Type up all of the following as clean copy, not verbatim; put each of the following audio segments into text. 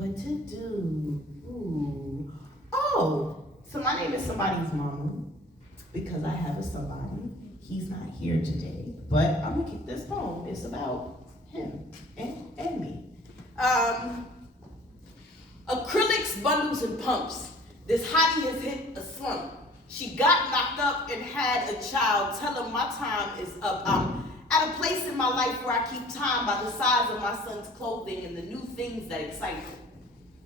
what to do. Ooh. Oh, so my name is Sumbodies Mama because I have a somebody. He's not here today, but I'm gonna keep this poem. It's about him and me. Acrylics, bundles, and pumps. This hottie has hit a slump. She got knocked up and had a child. Tell her my time is up. I'm at a place in my life where I keep time by the size of my son's clothing and the new things that excite me.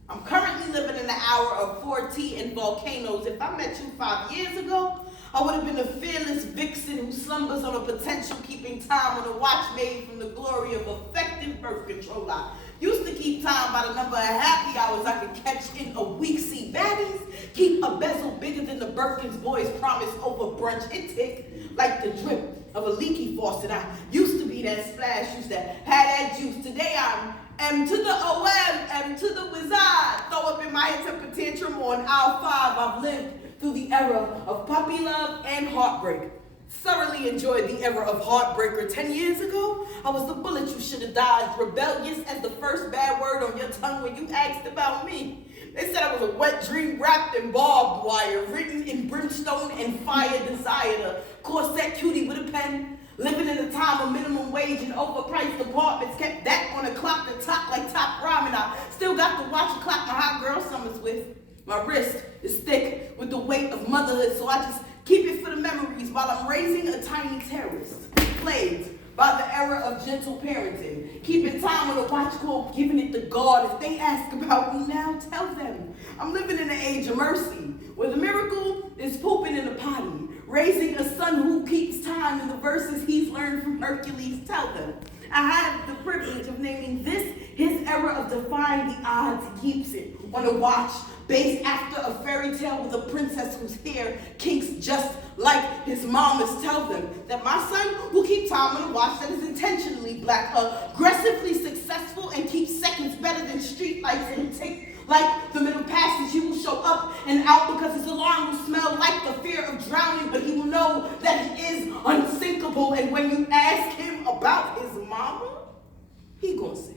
I'm currently living in the hour of 4T and volcanoes. If I met you 5 years ago, I would have been a fearless vixen who slumbers on a potential, keeping time on a watch made from the glory of effective birth control. I used to keep time by the number of happy hours I could catch in a week. See, baddies keep a bezel bigger than the Birkins boys promise over brunch. It tick like the drip of a leaky faucet. I used to be that splash, used to have that juice. Today I'm M to the OM, M to the wizard. Throw up in my temper tantrum on aisle 5. I've lived through the era of puppy love and heartbreak. Thoroughly enjoyed the era of heartbreaker. 10 years ago, I was the bullet you should have dodged. Rebellious as the first bad word on your tongue when you asked about me. They said I was a wet dream wrapped in barbed wire, written in brimstone and fire, desired a corset cutie with a pen. Living in a time of minimum wage and overpriced apartments, kept that on a clock that top like top ramen. I still got the watch and clock my hot girl summers with. My wrist is thick with the weight of motherhood, so I just keep it for the memories while I'm raising a tiny terrorist, plagued by the era of gentle parenting. Keeping time on a watch called giving it to God. If they ask about me now, tell them I'm living in an age of mercy, where the miracle is pooping in a potty. Raising a son who keeps time in the verses he's learned from Hercules. Tell them I have the privilege of naming this his era of defying the odds. He keeps it on a watch based after a fairy tale with a princess whose hair kinks just like his mama's. Tell them that my son will keep time on a watch that is intentionally black, aggressively successful, and keeps seconds better than street lights, and it takes like the middle passage. He will show up and out because his alarm will smell like the fear of drowning, but he will know that he is unsinkable. And when you ask him about his mama, he gonna say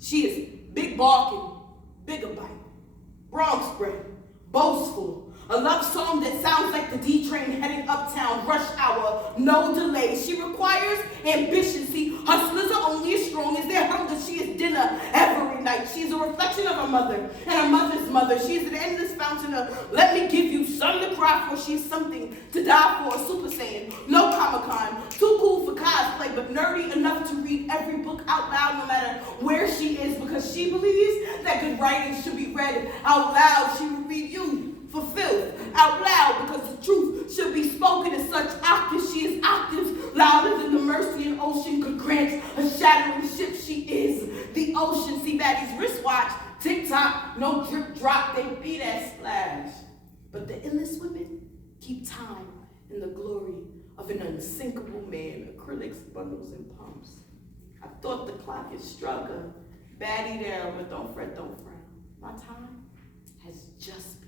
she is big barking, bigger bite, Bronx bred, boastful, a love song that sounds like the D train heading uptown, rush hour, no delay. She requires ambition. See, hustlers are only as strong as their hunger. She is dinner every night. She is a reflection of her mother and her mother's mother. She is an endless fountain of let me give you something to cry for. She is something to die for, a Super Saiyan, no Comic-Con, too cool for cosplay, but nerdy enough to read every book out loud no matter where she is, because she believes that good writing should be read out loud. She will read you for filth out loud because the truth should be spoken in such octaves. She is octaves louder than the mercy an ocean could grant. A shattering ship, she is the ocean. See, baddies wristwatch, tick-tock, no drip drop, they be that splash. But the illest women keep time in the glory of an unsinkable man. Acrylics, bundles, and pumps. I thought the clock had struck a baddie down, but don't fret, don't frown. My time has just begun.